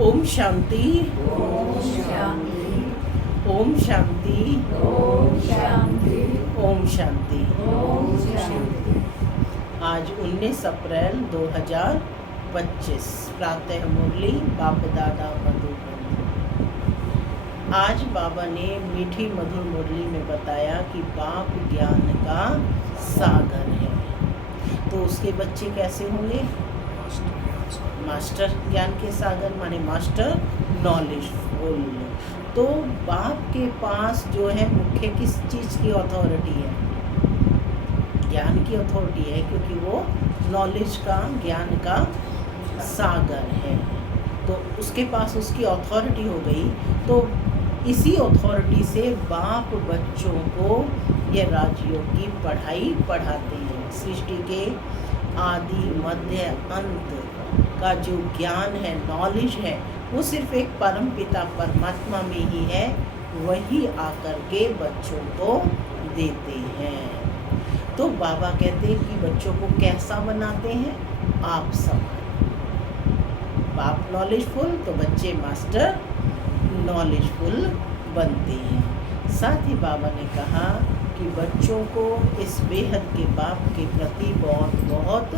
ओम शांति। ओम शांति। ओम शांति। ओम शांति। ओम शांति। ओम शांति। आज 19 अप्रैल 2025 प्रातः मुरली बाप दादा मधुबन। आज बाबा ने मीठी मधुर मुरली में बताया कि बाप ज्ञान का सागर है, तो उसके बच्चे कैसे होंगे? मास्टर ज्ञान के सागर माने मास्टर नॉलेजफुल। तो बाप के पास जो है मुख्य किस चीज़ की अथॉरिटी है? ज्ञान की अथॉरिटी है, क्योंकि वो नॉलेज का ज्ञान का सागर है। तो उसके पास उसकी अथॉरिटी हो गई, तो इसी अथॉरिटी से बाप बच्चों को ये राजयोग की पढ़ाई पढ़ाते हैं। सृष्टि के आदि मध्य अंत का जो ज्ञान है, नॉलेज है, वो सिर्फ एक परम पिता परमात्मा में ही है, वही आकर के बच्चों को देते हैं। तो बाबा कहते हैं कि बच्चों को कैसा बनाते हैं? आप समान। बाप नॉलेजफुल तो बच्चे मास्टर नॉलेजफुल बनते हैं। साथ ही बाबा ने कहा कि बच्चों को इस बेहद के बाप के प्रति बहुत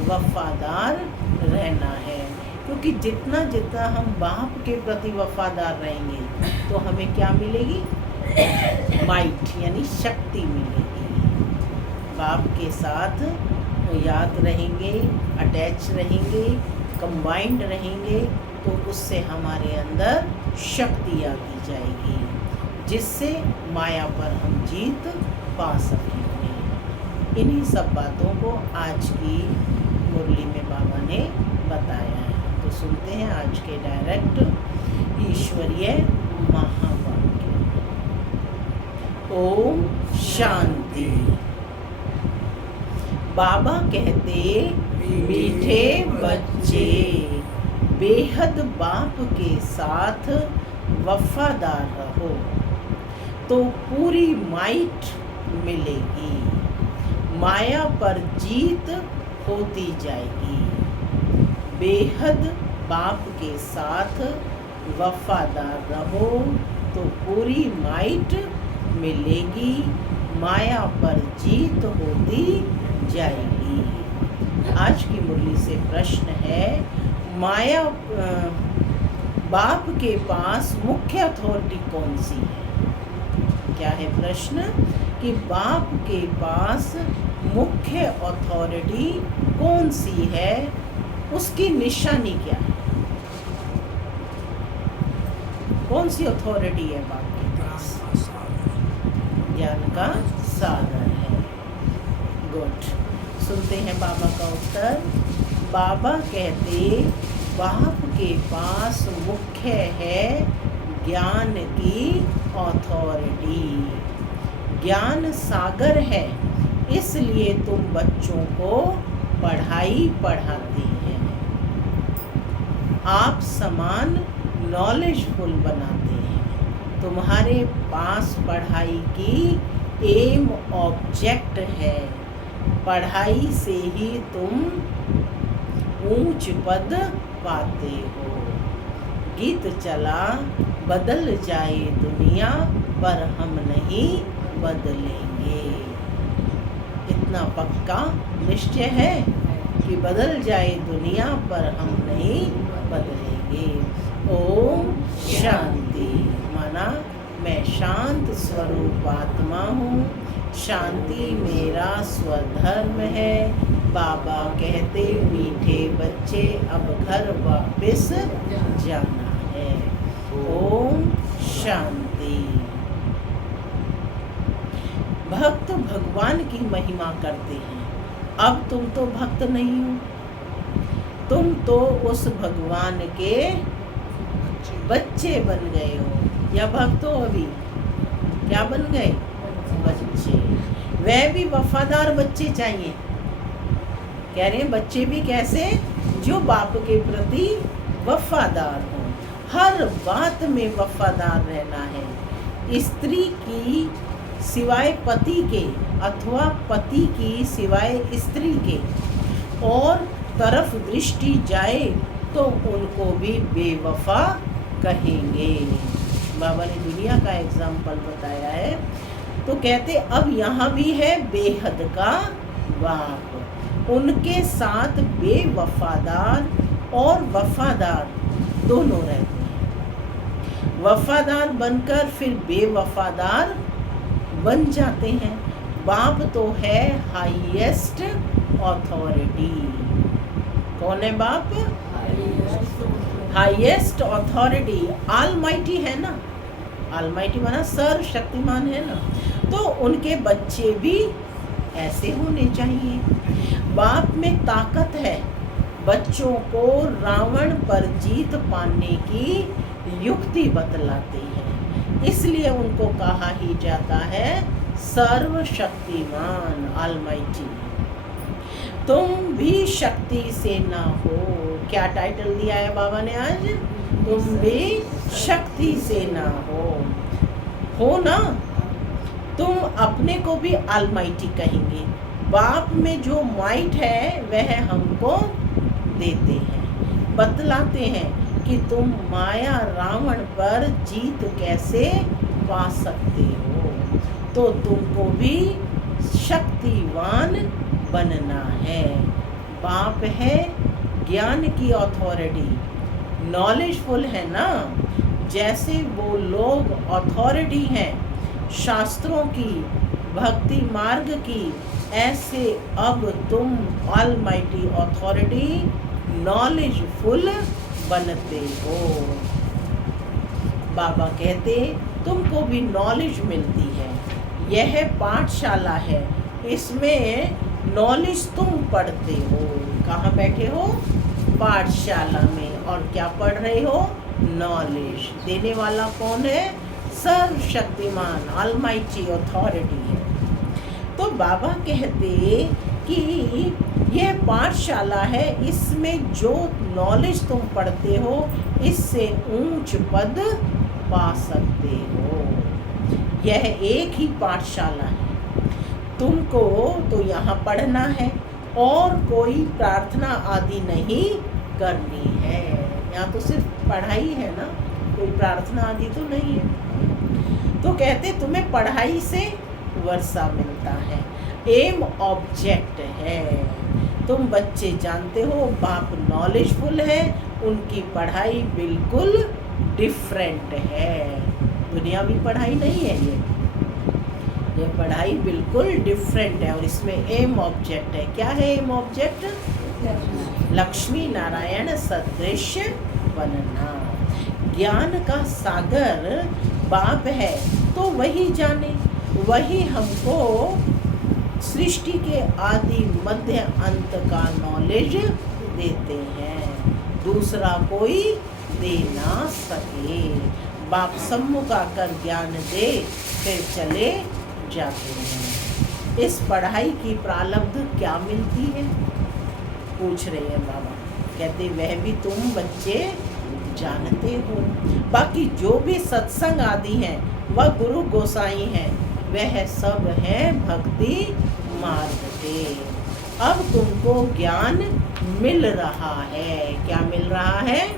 वफादार रहना है, क्योंकि जितना जितना हम बाप के प्रति वफादार रहेंगे तो हमें क्या मिलेगी? माइट यानी शक्ति मिलेगी। बाप के साथ याद रहेंगे, अटैच रहेंगे, कंबाइंड रहेंगे, तो उससे हमारे अंदर शक्ति आती जाएगी, जिससे माया पर हम जीत पा सकेंगे। इन्हीं सब बातों को आज की मुरली में बाबा ने बताया है। तो सुनते हैं आज के डायरेक्ट ईश्वरीय महावाक्य। ओम शांति। बाबा कहते, मीठे बच्चे बेहद बाप के साथ वफादार रहो तो पूरी माइट मिलेगी, माया पर जीत होती जाएगी। बेहद बाप के साथ वफादार रहो तो पूरी माइट मिलेगी, माया पर जीत होती जाएगी। आज की मुरली से प्रश्न है, माया बाप के पास मुख्य अथॉरिटी कौन सी है? क्या है प्रश्न? कि बाप के पास मुख्य अथॉरिटी कौन सी है, उसकी निशानी क्या है? कौन सी अथॉरिटी है बाप के पास? ज्ञान का सागर है। गुड। सुनते हैं बाबा का उत्तर। बाबा कहते, बाप के पास मुख्य है ज्ञान की अथॉरिटी। ज्ञान सागर है, इसलिए तुम बच्चों को पढ़ाई पढ़ाते हैं। आप समान नॉलेजफुल बनाते हैं। तुम्हारे पास पढ़ाई की एम ऑब्जेक्ट है। पढ़ाई से ही तुम ऊंच पद पाते हो। गीत चला, बदल जाए दुनिया पर हम नहीं बदलेंगे। इतना पक्का निश्चय है कि बदल जाए दुनिया पर हम नहीं बदलेंगे। ओम शांति माना मैं शांत स्वरूप आत्मा हूँ, शांति मेरा स्वधर्म है। बाबा कहते, मीठे बच्चे अब घर वापस जाना है। ओम शांति। भक्त भगवान की महिमा करते हैं। अब तुम तो भक्त नहीं हो, तुम तो उस भगवान के बच्चे बन गए हो, या भक्त हो अभी? क्या बन गए? बच्चे। वह भी वफादार बच्चे चाहिए। कह रहे हैं बच्चे भी कैसे? जो बाप के प्रति वफादार हो, हर बात में वफादार रहना है। स्त्री की सिवाय पति के अथवा पति की सिवाय स्त्री के और तरफ दृष्टि जाए तो उनको भी बेवफा कहेंगे। बाबा ने दुनिया का एग्जाम्पल बताया है। तो कहते अब यहाँ भी है बेहद का बाप, उनके साथ बेवफादार और वफादार दोनों रहते हैं। वफादार बनकर फिर बेवफादार बन जाते हैं। बाप तो है हाईएस्ट अथॉरिटी। कौन है बाप? Highest authority. ऑलमाइटी है ना, ऑलमाइटी माना सर्वशक्तिमान है ना, तो उनके बच्चे भी ऐसे होने चाहिए। बाप में ताकत है बच्चों को रावण पर जीत पाने की युक्ति बतलाते हैं, इसलिए उनको कहा ही जाता है सर्वशक्तिमान, ऑलमाइटी। तुम भी शक्ति से ना हो। क्या टाइटल दिया है बाबा ने आज? तुम भी शक्ति से ना हो ना। तुम अपने को भी ऑलमाइटी कहेंगे। बाप में जो माइट है वह हमको देते हैं, बतलाते हैं कि तुम माया रावण पर जीत कैसे पा सकते हो। तो तुमको भी शक्तिवान बनना है। बाप है ज्ञान की अथॉरिटी, नॉलेजफुल है ना। जैसे वो लोग अथॉरिटी हैं शास्त्रों की, भक्ति मार्ग की, ऐसे अब तुम ऑलमाइटी अथॉरिटी नॉलेजफुल बनते हो। बाबा कहते तुमको भी नॉलेज मिलती है। यह पाठशाला है, इसमें नॉलेज तुम पढ़ते हो। कहाँ बैठे हो? पाठशाला में। और क्या पढ़ रहे हो? नॉलेज। देने वाला कौन है? सर्वशक्तिमान, ऑलमाइटी अथॉरिटी है। तो बाबा कहते कि यह पाठशाला है, इसमें जो नॉलेज तुम पढ़ते हो इससे ऊंच पद पा सकते हो। यह एक ही पाठशाला है। तुमको तो यहाँ पढ़ना है और कोई प्रार्थना आदि नहीं करनी है। यहाँ तो सिर्फ पढ़ाई है ना, कोई प्रार्थना आदि तो नहीं है। तो कहते तुम्हें पढ़ाई से वर्षा मिलता है, एम ऑब्जेक्ट है। तुम बच्चे जानते हो बाप नॉलेजफुल है, उनकी पढ़ाई बिल्कुल डिफरेंट है। दुनियावी पढ़ाई नहीं है ये पढ़ाई बिल्कुल डिफरेंट है। और इसमें एम ऑब्जेक्ट है। क्या है एम ऑब्जेक्ट? लक्ष्मी नारायण सदृश बनना। ज्ञान का सागर बाप है, तो वही जाने, वही हमको सृष्टि के आदि मध्य अंत का नॉलेज देते हैं, दूसरा कोई दे ना सके। बाप सम्मुख आकर ज्ञान दे फिर चले जाते हैं। इस पढ़ाई की प्रारब्ध क्या मिलती है? पूछ रहे हैं बाबा। कहते वह भी तुम बच्चे जानते हो। बाकी जो भी सत्संग आदि हैं वह गुरु गोसाई हैं, वह सब है भक्ति मार्ग के। अब तुमको ज्ञान मिल रहा है। क्या मिल रहा है?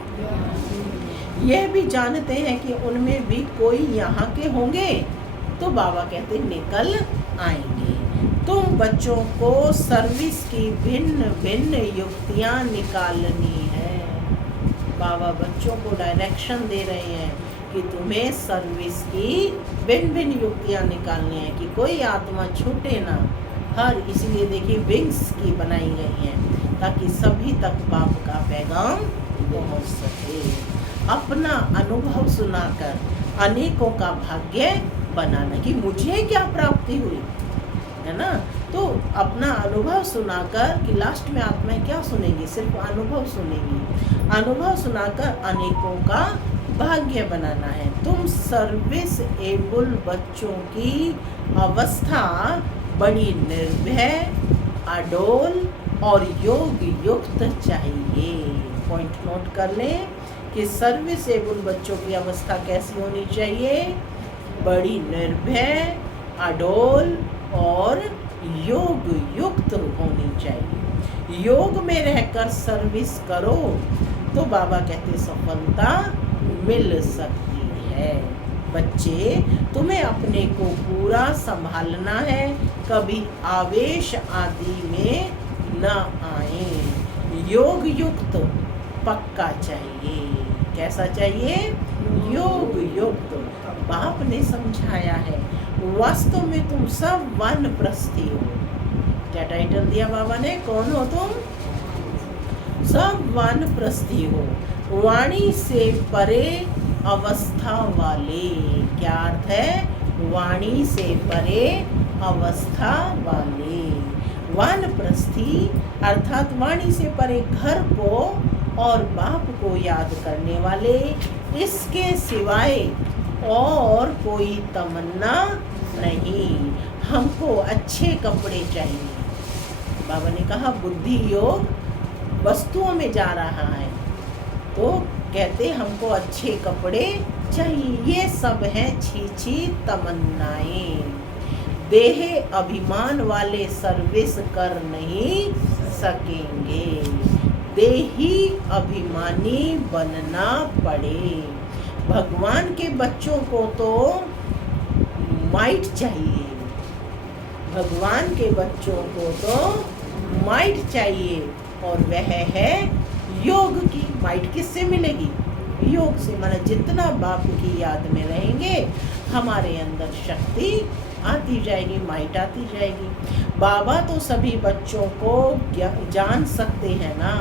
यह भी जानते हैं कि उनमें भी कोई यहाँ के होंगे, तो बाबा कहते निकल आएंगे। तुम बच्चों को सर्विस की भिन्न भिन्न युक्तियाँ निकालनी है। बाबा बच्चों को डायरेक्शन दे रहे हैं कि तुम्हें सर्विस की भिन्न भिन्न युक्तियाँ निकालनी है कि कोई आत्मा छूटे ना। इसीलिए देखिए विंग्स की बनाई गई हैं ताकि सभी तक बाप का पैगाम पहुँच सके। अपना अनुभव सुनाकर अनेकों का भाग्य बनाना कि मुझे क्या प्राप्ति हुई है ना। तो अपना अनुभव सुनाकर कि लास्ट में आत्माएं क्या सुनेंगी? सिर्फ अनुभव सुनेंगी। अनुभव सुनाकर अनेकों का भाग्य बनाना है। तुम सर्विस एबल बच्चों की अवस्था बड़ी निर्भय, अडोल और योग युक्त चाहिए। पॉइंट नोट कर लें कि सर्विस एबल बच्चों की अवस्था कैसी होनी चाहिए? बड़ी निर्भय, अडोल और योग युक्त होनी चाहिए। योग में रहकर सर्विस करो तो बाबा कहते सफलता मिल सकती है। बच्चे, तुम्हें अपने को पूरा संभालना है, कभी आवेश आदि में न आए। योग युक्त पक्का चाहिए। कैसा चाहिए? योग युक्त। बाप ने समझाया है, वास्तव में तुम सब वानप्रस्थी हो। क्या टाइटल दिया बाबा ने? कौन हो तुम? सब वानप्रस्थी हो, वाणी से परे अवस्था वाले। क्या अर्थ है? वाणी से परे अवस्था वाले। वानप्रस्थी अर्थात वाणी से परे घर को और बाप को याद करने वाले। इसके सिवाय और कोई तमन्ना नहीं। हमको अच्छे कपड़े चाहिए। बाबा ने कहा बुद्धि योग वस्तुओं में जा रहा है, तो कहते हमको अच्छे कपड़े चाहिए। ये सब है छीछी तमन्नाएं। देह अभिमान वाले सर्विस कर नहीं सकेंगे। देही अभिमानी बनना पड़े। भगवान के बच्चों को तो माइट चाहिए। भगवान के बच्चों को तो माइट चाहिए, और वह है योग की। माइट किससे मिलेगी? योग से। माना जितना बाप की याद में रहेंगे, हमारे अंदर शक्ति आती जाएगी, माइट आती जाएगी। बाबा तो सभी बच्चों को जान सकते हैं ना।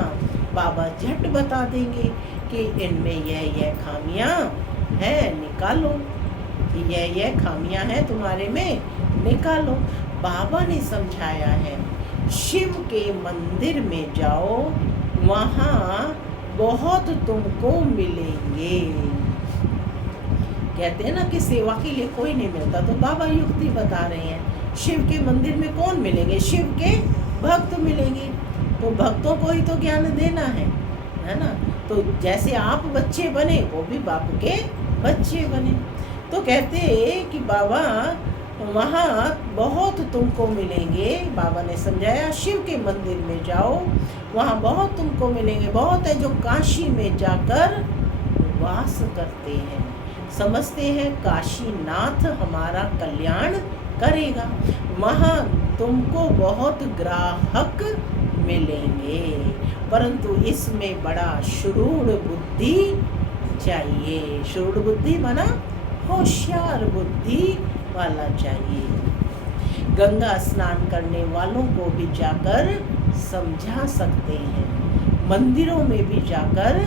बाबा झट बता देंगे कि इनमें यह खामियां हैं, निकालो। यह खामियां हैं तुम्हारे में, निकालो। बाबा ने समझाया है, शिव के मंदिर में जाओ, वहाँ बहुत तुमको मिलेंगे। कहते हैं ना कि सेवा के लिए कोई नहीं मिलता, तो बाबा युक्ति बता रहे हैं। शिव के मंदिर में कौन मिलेंगे? शिव के भक्त मिलेंगे। तो भक्तों को ही तो ज्ञान देना है ना। तो जैसे आप बच्चे बने, वो भी बाप के बच्चे बने। तो कहते कि बाबा वहाँ बहुत तुमको मिलेंगे। बाबा ने समझाया, शिव के मंदिर में जाओ, वहाँ बहुत तुमको मिलेंगे। बहुत है जो काशी में जाकर वास करते हैं, समझते हैं काशीनाथ हमारा कल्याण करेगा। वहाँ तुमको बहुत ग्राहक मिलेंगे, परंतु इसमें बड़ा शुरूढ़ बुद्धि चाहिए। शुरूढ़ बुद्धि माना होशियार बुद्धि वाला चाहिए। गंगा स्नान करने वालों को भी जाकर समझा सकते हैं, मंदिरों में भी जाकर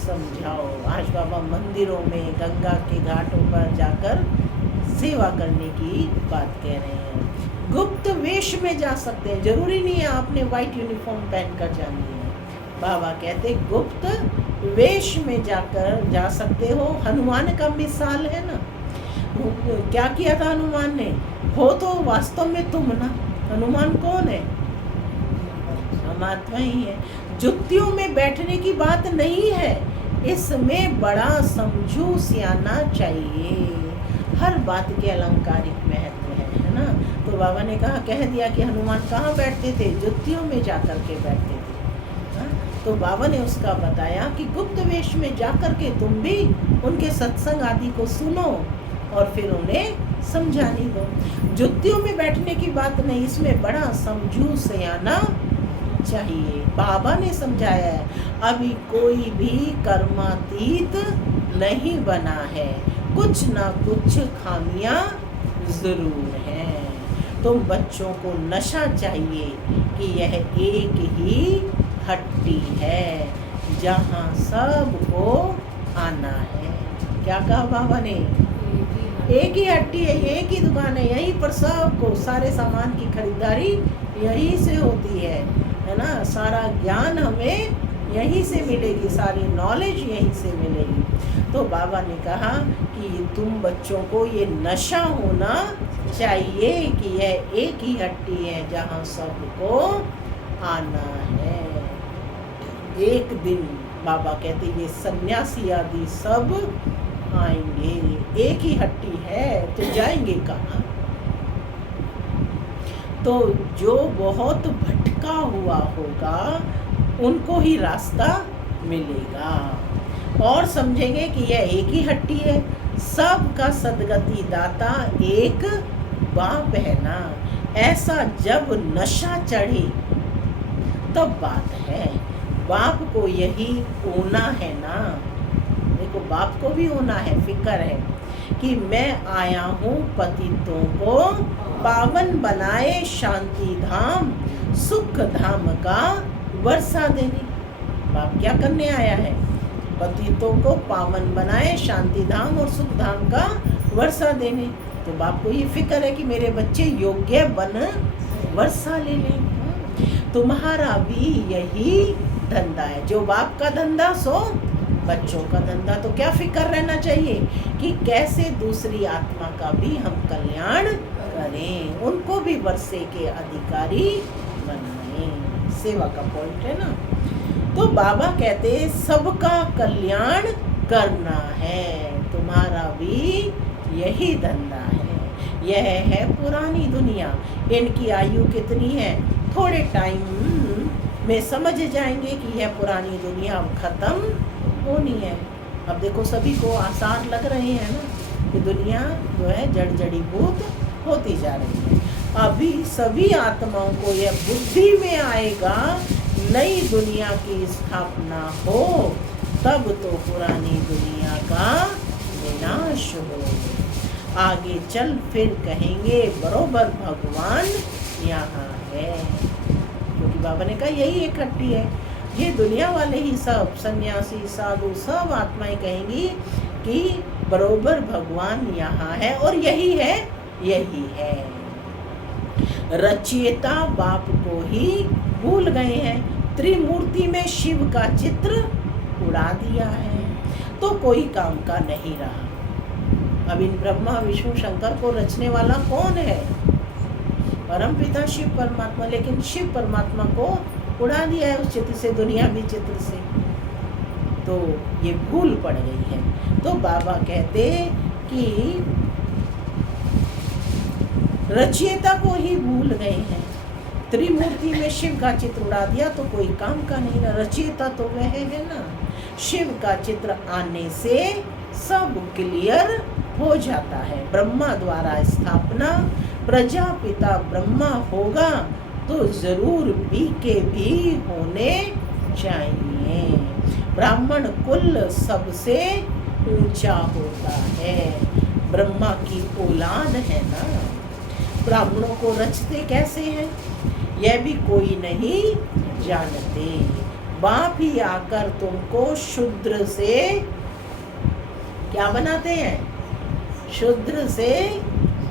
समझाओ। आज बाबा मंदिरों में, गंगा के घाटों पर जाकर सेवा करने की बात कह रहे हैं। गुप्त वेश में जा सकते हैं, जरूरी नहीं है आपने व्हाइट यूनिफॉर्म पहनकर जानी है। बाबा कहते गुप्त वेश में जाकर जा सकते हो। हनुमान का मिसाल है ना। क्या किया था हनुमान ने? हो तो वास्तव में तुम ना। हनुमान कौन है? परमात्मा ही है। जुत्तियों में बैठने की बात नहीं है, इसमें बड़ा समझू सियाना चाहिए। हर बात के अलंकारिक महत्व है ना। तो बाबा ने कहा, कह दिया कि हनुमान कहाँ बैठते थे? जुत्तियों में जाकर के बैठते थे। हाँ? तो बाबा ने उसका बताया कि गुप्त वेश में जाकर के तुम भी उनके सत्संग आदि को सुनो और फिर उन्हें समझाने दो। जुत्तियों में बैठने की बात नहीं, इसमें बड़ा समझू सियाना चाहिए। बाबा ने समझाया है, अभी कोई भी कर्मातीत नहीं बना है, कुछ ना कुछ खामियां जरूर हैं। तुम बच्चों को नशा चाहिए कि यह एक ही हट्टी है जहाँ सबको आना है। क्या कहा बाबा ने? एक ही हट्टी है, एक ही दुकान है, यहीं पर सबको सारे सामान की खरीदारी यहीं से होती है ना। सारा ज्ञान हमें यहीं से मिलेगी, सारी नॉलेज यहीं से मिलेगी। तो बाबा ने कहा कि तुम बच्चों को ये नशा होना चाहिए कि यह एक ही हट्टी है जहाँ सबको आना है। एक दिन बाबा कहते ये सन्यासी आदि सब आएंगे। एक ही हट्टी है तो जाएंगे कहाँ? तो जो बहुत भटका हुआ होगा उनको ही रास्ता मिलेगा। और समझेंगे कि यह एक ही हट्टी है, सबका सदगति दाता एक बाप है ना। ऐसा जब नशा चढ़े तब बात है, बाप को यही होना है ना। देखो बाप को भी होना है, फिक्र है कि मैं आया हूँ पतितों को पावन बनाए शांति धाम, सुख धाम का वर्षा देने। बाप क्या करने आया है? पतितों को पावन बनाए शांति धाम और सुख धाम का वर्षा देने। तो बाप को ये फिक्र है कि मेरे बच्चे योग्य बन वर्षा ले लें। तुम्हारा भी यही धंधा है, जो बाप का धंधा सो बच्चों का धंधा। तो क्या फिक्र रहना चाहिए कि कैसे दूसरी आत्मा का भी हम कल्याण करें, उनको भी वर्षे के अधिकारी बनाएं। सेवा का पॉइंट है ना। तो बाबा कहते सबका कल्याण करना है, तुम्हारा भी यही धंधा है। यह है पुरानी दुनिया। इनकी आयु कितनी है? थोड़े टाइम में समझ जाएंगे कि यह पुरानी दुनिया अब खत्म होनी है। अब देखो सभी को आसार लग रहे हैं ना कि दुनिया जो है जड़ जड़ीभूत होती जा रही है। अभी सभी आत्माओं को यह बुद्धि में आएगा नई दुनिया की स्थापना हो, तब तो पुरानी दुनिया का विनाश हो। आगे चल फिर कहेंगे बरोबर भगवान यहाँ है, क्योंकि बाबा ने कहा यही एक हट्टी है। ये दुनिया वाले ही सब सन्यासी साधु सब आत्माएं कहेंगी कि बरोबर भगवान यहाँ है, और यही है, यही है। रचयिता बाप को ही भूल गए हैं, त्रिमूर्ति में शिव का चित्र उड़ा दिया है, तो कोई काम का नहीं रहा। अब इन ब्रह्मा विष्णु शंकर को रचने वाला कौन है? परमपिता शिव परमात्मा। लेकिन शिव परमात्मा को उड़ा दिया है उस चित्र से, दुनियावी चित्र से, तो ये भूल पड़ गई है। तो बाबा कहते कि रचयिता को ही भूल गए हैं, त्रिमूर्ति में शिव का चित्र उड़ा दिया तो कोई काम का नहीं रहा। रचयिता तो वह है ना, शिव का चित्र आने से सब क्लियर हो जाता है। ब्रह्मा द्वारा स्थापना, प्रजापिता ब्रह्मा होगा तो जरूर बीके भी होने चाहिए। ब्राह्मण कुल सबसे ऊंचा होता है, ब्रह्मा की औलाद है ना। ब्राह्मणों को रचते कैसे हैं यह भी कोई नहीं जानते। बाप ही आकर तुमको शूद्र से क्या बनाते हैं? शूद्र से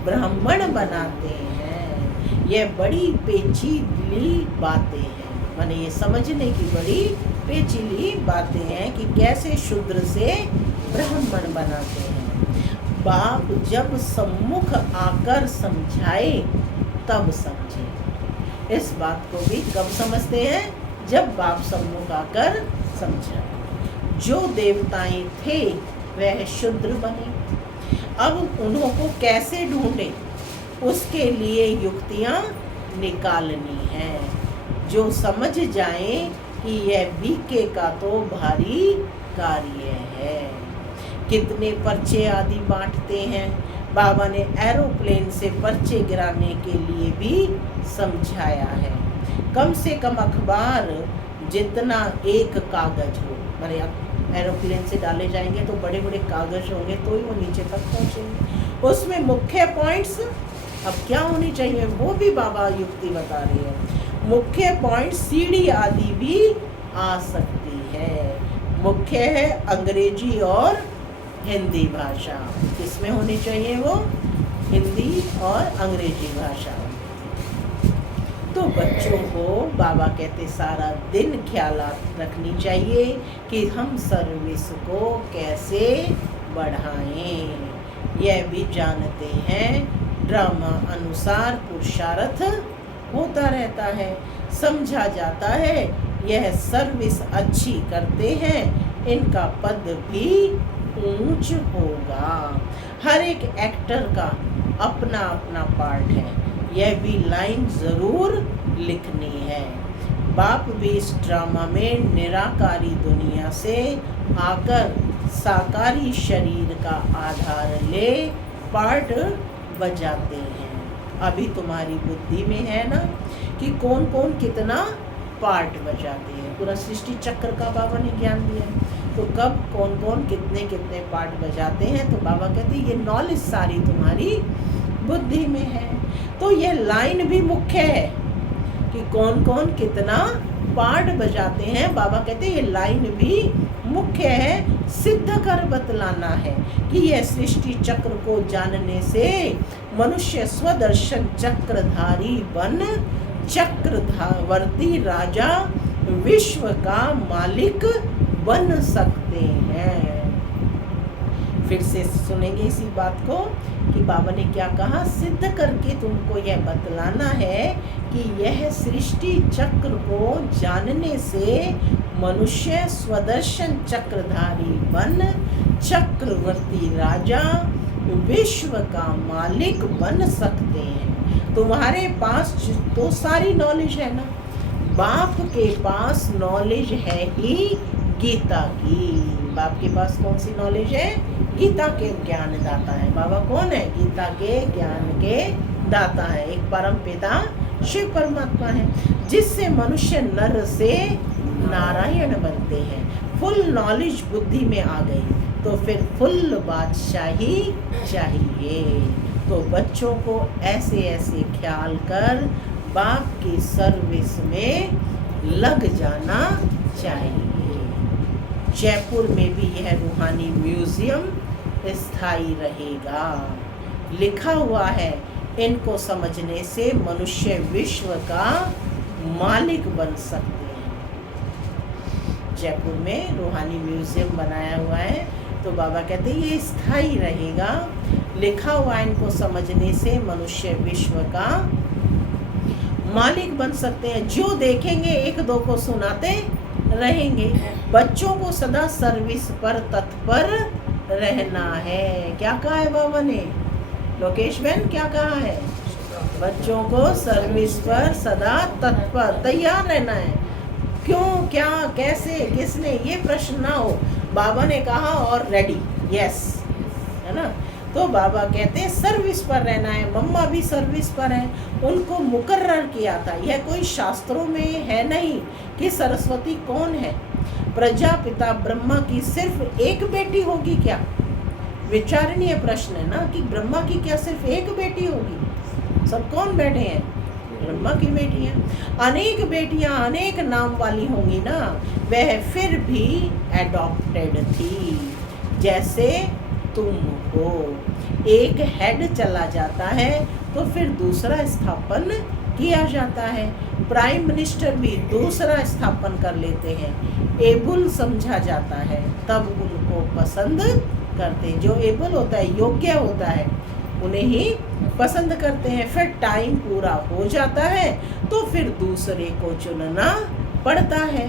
ब्राह्मण बनाते हैं। यह बड़ी पेचीली बातें हैं, माने ये समझने की बड़ी पेचीली बातें हैं कि कैसे शूद्र से ब्राह्मण बनाते हैं। बाप जब सम्मुख आकर समझाए तब समझे। इस बात को भी कब समझते हैं? जब बाप सम्मुख आकर समझाए। जो देवताएं थे वह शूद्र बने। अब उन्हों को कैसे ढूंढे, उसके लिए युक्तियां निकालनी है। जो समझ जाए कि यह बीके का तो भारी कार्य है। कितने पर्चे आदि बांटते हैं। बाबा ने एरोप्लेन से पर्चे गिराने के लिए भी समझाया है। कम से कम अखबार जितना एक कागज हो, माने एरोप्लेन से डाले जाएंगे तो बड़े बड़े कागज होंगे तो ही वो नीचे तक पहुंचेंगे। उसमें मुख्य पॉइंट्स अब क्या होनी चाहिए वो भी बाबा युक्ति बता रही है। मुख्य पॉइंट सीढ़ी आदि भी आ सकती है। मुख्य है अंग्रेजी और हिंदी भाषा। किसमें होनी चाहिए वो? हिंदी और अंग्रेजी भाषा। तो बच्चों को बाबा कहते सारा दिन ख्याल रखनी चाहिए कि हम सर्विस को कैसे बढ़ाएं। यह भी जानते हैं ड्रामा अनुसार पुरुषार्थ होता रहता है। समझा जाता है यह सर्विस अच्छी करते हैं, इनका पद भी ऊंच होगा। हर एक एक्टर का अपना अपना पार्ट है, यह भी लाइन ज़रूर लिखनी है। बाप भी इस ड्रामा में निराकारी दुनिया से आकर साकारी शरीर का आधार ले पार्ट बजाते हैं। अभी तुम्हारी बुद्धि में है ना कि कौन कौन कितना पार्ट बजाते हैं। पूरा सृष्टि चक्र का बाबा ने ज्ञान दिया है। तो कब कौन कौन कितने कितने पार्ट बजाते हैं, तो बाबा कहते हैं ये नॉलेज सारी तुम्हारी बुद्धि में है। तो ये लाइन भी मुख्य है कि कौन कौन कितना पार्ट बजाते हैं। बाबा कहते हैं ये लाइन भी मुख्य है, सिद्ध कर बतलाना है कि यह सृष्टि चक्र को जानने से मनुष्य स्वदर्शन चक्रधारी बन चक्रवर्ती राजा विश्व का मालिक बन सकते हैं। फिर से सुनेंगे इसी बात को कि बाबा ने क्या कहा, सिद्ध करके तुमको यह बतलाना है कि यह सृष्टि चक्र को जानने से मनुष्य स्वदर्शन चक्रधारी बन चक्रवर्ती राजा विश्व का मालिक बन सकते हैं। तुम्हारे पास तो सारी नॉलेज है ना, बाप के पास नॉलेज है ही गीता की। बाप के पास कौन सी नॉलेज है? गीता के ज्ञान दाता है। बाबा कौन है? गीता के ज्ञान के दाता है। एक परम पिता शिव परमात्मा है, जिससे मनुष्य नर से नारायण बनते हैं। फुल नॉलेज बुद्धि में आ गई तो फिर फुल बादशाही चाहिए। तो बच्चों को ऐसे ऐसे ख्याल कर बाप की सर्विस में लग जाना चाहिए। जयपुर में भी यह रूहानी म्यूजियम स्थायी रहेगा। लिखा हुआ है, इनको समझने से मनुष्य विश्व का मालिक बन सकते हैं। जयपुर में रूहानी म्यूजियम बनाया हुआ है, तो बाबा कहते हैं ये स्थायी रहेगा। लिखा हुआ है, इनको समझने से मनुष्य विश्व का मालिक बन सकते हैं। जो देखेंगे एक दो को सुनाते रहेंगे। बच्चों को सदा सर्विस पर तत्पर रहना है। क्या कहा है बाबा ने? लोकेश बहन क्या कहा है? बच्चों को सर्विस पर सदा तत्पर तैयार रहना है। क्यों, क्या, कैसे, किसने, ये प्रश्न ना हो। बाबा ने कहा और रेडी, यस, है ना। तो बाबा कहते हैं सर्विस पर रहना है। मम्मा भी सर्विस पर है, उनको मुकर्रर किया था। यह कोई शास्त्रों में है नहीं कि सरस्वती कौन है। प्रजापिता ब्रह्मा की सिर्फ एक बेटी होगी क्या? विचारणीय प्रश्न है ना कि ब्रह्मा की क्या सिर्फ एक बेटी होगी? सब कौन बैठे हैं? ब्रह्मा की बेटियां। अनेक बेटियां अनेक नाम वाली होंगी ना। वह फिर भी एडॉप्टेड थी, जैसे तुम हो। एक हेड चला जाता है तो फिर दूसरा स्थापन किया जाता है। प्राइम मिनिस्टर भी दूसरा स्थापन कर लेते हैं। एबुल समझा जाता है तब उनको पसंद करते। जो एबल होता है, योग्य होता है, उन्हें ही पसंद करते हैं। फिर टाइम पूरा हो जाता है तो फिर दूसरे को चुनना पड़ता है।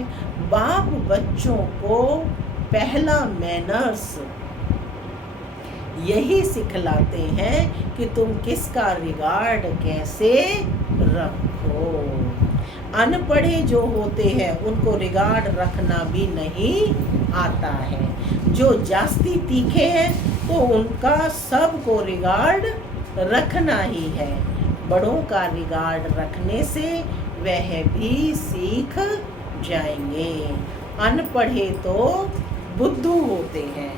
बाप बच्चों को पहला मैनर्स यही सिखलाते हैं कि तुम किसका रिगार्ड कैसे रखो। अनपढ़े जो होते हैं उनको रिगार्ड रखना भी नहीं आता है। जो जास्ती तीखे हैं तो उनका सबको रिगार्ड रखना ही है। बड़ों का रिगार्ड रखने से वह भी सीख जाएंगे। अनपढ़े तो बुद्धू होते हैं।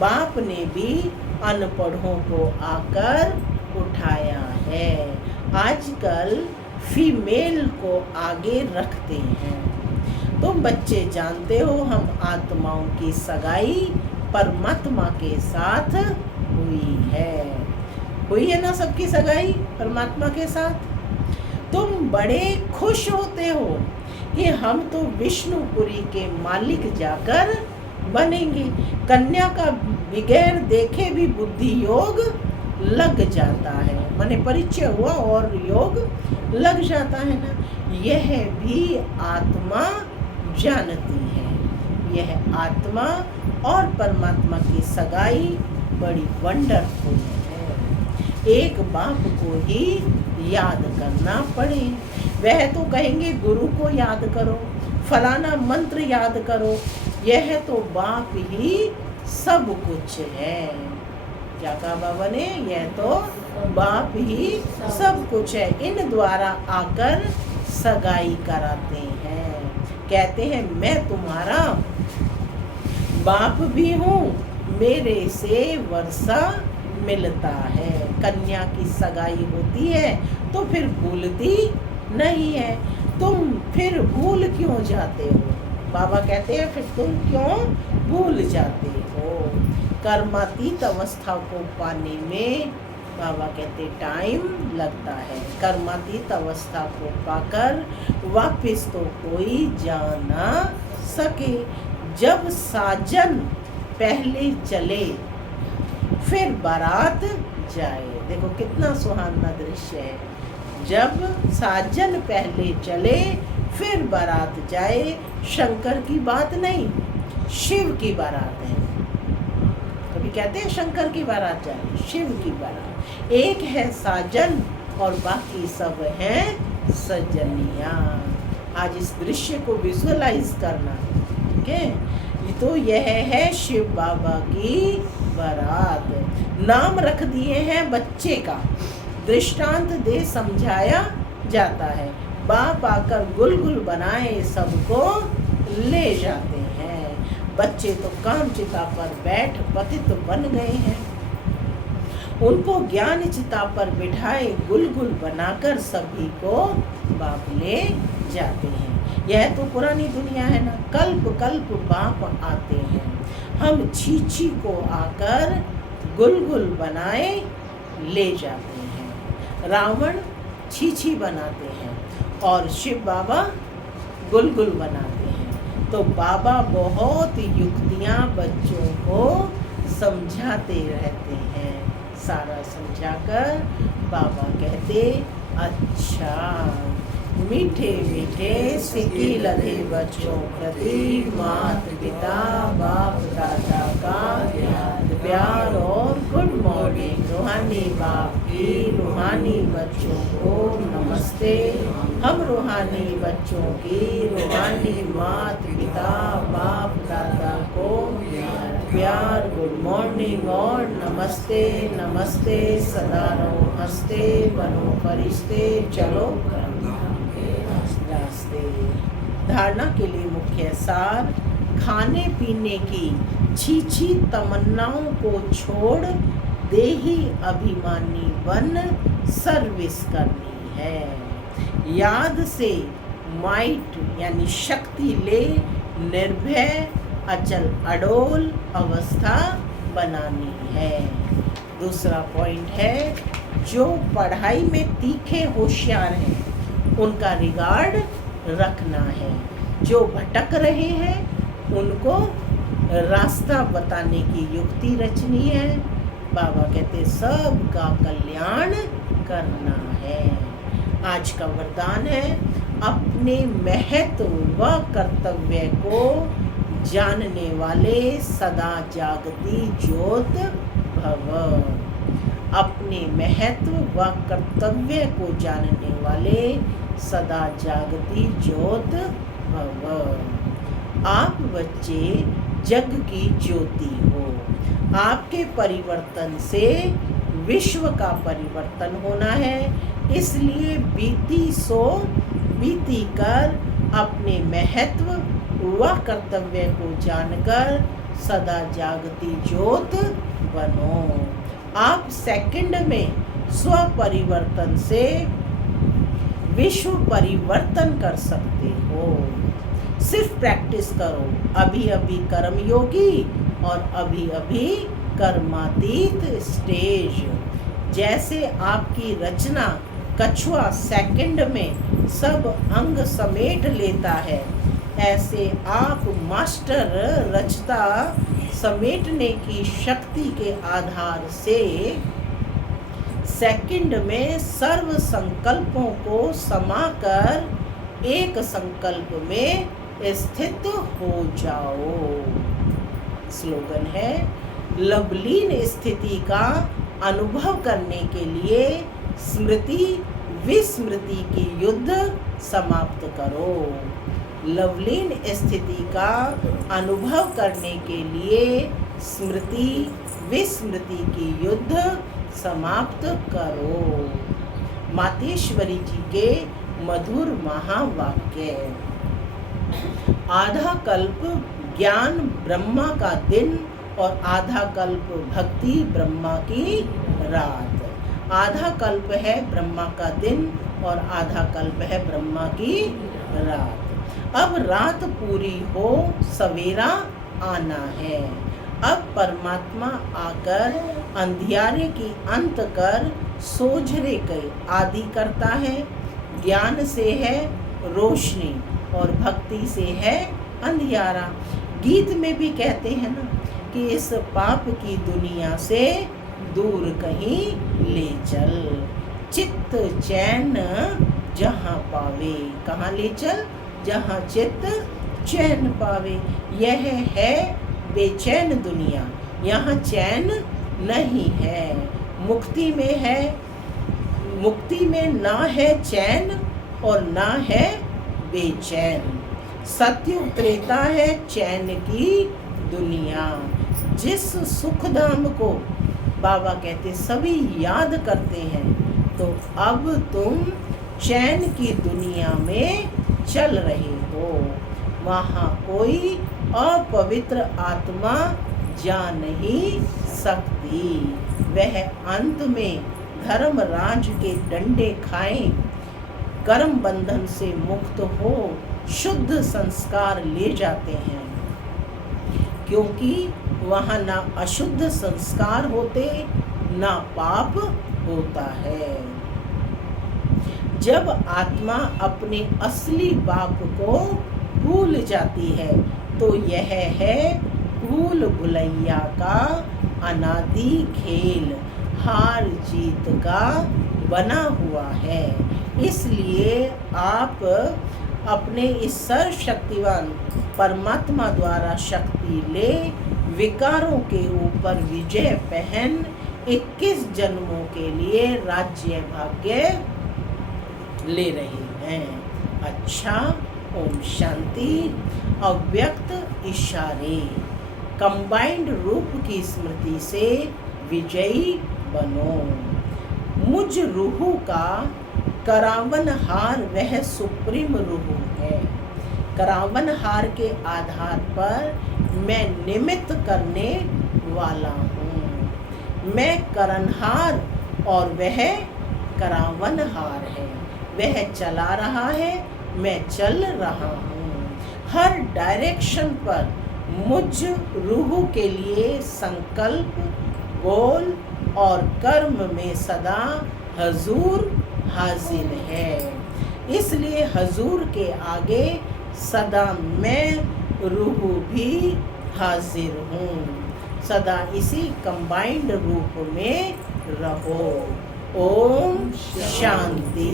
बाप ने भी अनपढ़ों को आकर उठाया है। आजकल फीमेल को आगे रखते हैं। तुम बच्चे जानते हो हम आत्माओं की सगाई परमात्मा के साथ हुई है ना, सबकी सगाई परमात्मा के साथ। तुम बड़े खुश होते हो कि हम तो विष्णुपुरी के मालिक जाकर बनेंगे। कन्या का बगैर देखे भी बुद्धि योग लग जाता है। माने परिचय हुआ और योग लग जाता है ना। यह भी आत्मा जानती है। यह आत्मा और परमात्मा की सगाई बड़ी वंडरफुल है। एक बाप को ही याद करना पड़े। वह तो कहेंगे गुरु को याद करो, फलाना मंत्र याद करो, यह तो बाप ही सब कुछ है। क्या कहा बाबा ने? यह तो बाप ही सब कुछ है। इन द्वारा आकर सगाई कराते हैं, कहते हैं मैं तुम्हारा बाप भी हूँ, मेरे से वर्षा मिलता है। कन्या की सगाई होती है तो फिर भूलती नहीं है। तुम फिर भूल क्यों जाते हो? बाबा कहते हैं फिर तुम क्यों भूल जाते हो? कर्मातीत अवस्था को पाने में बाबा कहते टाइम लगता है। कर्मातीत अवस्था को पाकर वापस तो कोई जा ना सके। जब साजन पहले चले फिर बारात जाए। देखो कितना सुहाना दृश्य है। जब साजन पहले चले फिर बारात जाए। शंकर की बात नहीं, शिव की बारात है। कभी कहते हैं शंकर की बारात जाए, शिव की बारात। एक है साजन और बाकी सब हैं सजनियाँ। आज इस दृश्य को विजुअलाइज करना, ठीक है? तो यह है शिव बाबा की बारात। नाम रख दिए हैं बच्चे का, दृष्टांत दे समझाया जाता है। बाप आकर गुलगुल बनाए सबको ले जाते हैं। बच्चे तो काम चिता पर बैठ पतित बन गए हैं। उनको ज्ञान चिता पर बिठाए गुलगुल बनाकर सभी को बाप ले जाते हैं। यह तो पुरानी दुनिया है ना, कल्प कल्प बाप आते हैं। हम छीछी को आकर गुलगुल बनाए ले जाते हैं। रावण छीछी बनाते हैं और शिव बाबा गुलगुल बनाते हैं। तो बाबा बहुत युक्तियाँ बच्चों को समझाते रहते हैं। सारा समझाकर बाबा कहते अच्छा मीठे मीठे सिक्की लगे बच्चों प्रति मात पिता बाप दादा का याद प्यार और गुड मॉर्निंग। रूहानी बाप की रूहानी बच्चों को नमस्ते। हम रूहानी बच्चों की रूहानी मात पिता बाप दादा को प्यार गुड मॉर्निंग और नमस्ते। नमस्ते सदा रहो हंसते बनो फरिश्ते चलो रास्ते। धारणा के लिए मुख्य सार, खाने पीने की छीछी तमन्नाओं को छोड़ देही अभिमानी बन सर्विस करनी है। याद से माइट यानी शक्ति ले निर्भय अचल अडोल अवस्था बनानी है। दूसरा पॉइंट है जो पढ़ाई में तीखे होशियार हैं उनका रिगार्ड रखना है। जो भटक रहे हैं उनको रास्ता बताने की युक्ति रचनी है। बाबा कहते सबका कल्याण करना है। आज का वरदान है अपने महत्व व कर्तव्य को जानने वाले सदा जागती ज्योत भव। अपने महत्व व कर्तव्य को जानने वाले सदा जागती ज्योत भव। आप बच्चे जग की ज्योति हो। आपके परिवर्तन से विश्व का परिवर्तन होना है। इसलिए बीती सो बीती कर अपने महत्व व कर्तव्य को जानकर सदा जागती ज्योत बनो। आप सेकंड में स्व परिवर्तन से विश्व परिवर्तन कर सकते हो। सिर्फ प्रैक्टिस करो। अभी अभी कर्मयोगी और अभी अभी कर्मातीत स्टेज। जैसे आपकी रचना कछुआ सेकंड में सब अंग समेट लेता है, ऐसे आप मास्टर रचता समेटने की शक्ति के आधार से सेकंड में सर्व संकल्पों को समाकर एक संकल्प में स्थित हो जाओ। स्लोगन है लवलीन स्थिति का अनुभव करने के लिए स्मृति विस्मृति की युद्ध समाप्त करो। लवलीन स्थिति का अनुभव करने के लिए स्मृति विस्मृति की युद्ध समाप्त करो। मातेश्वरी जी के मधुर महावाक्य। आधा कल्प ज्ञान ब्रह्मा का दिन और आधा कल्प भक्ति ब्रह्मा की रात। आधा कल्प है ब्रह्मा का दिन और आधा कल्प है ब्रह्मा की रात। अब रात पूरी हो सवेरा आना है। अब परमात्मा आकर अंधियारे की अंत कर सोझरे के आदि करता है। ज्ञान से है रोशनी और भक्ति से है अंधियारा। गीत में भी कहते हैं ना कि इस पाप की दुनिया से दूर कहीं ले चल, चित्त चैन जहाँ पावे। कहाँ ले चल? जहाँ चित्त चैन पावे। यह है बेचैन दुनिया, यहाँ चैन नहीं है। मुक्ति में है, मुक्ति में ना है चैन और ना है बेचैन। सत्युग त्रेता है चैन की दुनिया। जिस सुखधाम को बाबा कहते सभी याद करते हैं, तो अब तुम चैन की दुनिया में चल रहे हो। वहाँ कोई अपवित्र आत्मा जा नहीं सकती। वह अंत में धर्मराज के डंडे खाए, कर्म बंधन से मुक्त हो शुद्ध संस्कार ले जाते हैं, क्योंकि वहाँ ना अशुद्ध संस्कार होते ना पाप होता है। जब आत्मा अपने असली बाप को भूल जाती है, तो यह है भूल भुलैया का अनादि खेल, हार जीत का बना हुआ है। इसलिए आप अपने इस सर्वशक्तिवान परमात्मा द्वारा शक्ति ले विकारों के ऊपर विजय पहन 21 जन्मों के लिए राज्य भाग्य ले रहे हैं। अच्छा, ओम शांति। अव्यक्त इशारे कंबाइंड रूप की स्मृति से विजयी बनो। मुझ रूह का करावनहार वह सुप्रीम रूह है। करावनहार के आधार पर मैं निमित्त करने वाला हूँ। मैं करनहार और वह करावनहार है। वह चला रहा है, मैं चल रहा हूँ। हर डायरेक्शन पर मुझ रूह के लिए संकल्प, गोल और कर्म में सदा हजूर हाजिर है। इसलिए हजूर के आगे सदा मैं रूह भी हाजिर हूँ। सदा इसी कंबाइंड रूप में रहो। ओम शांति।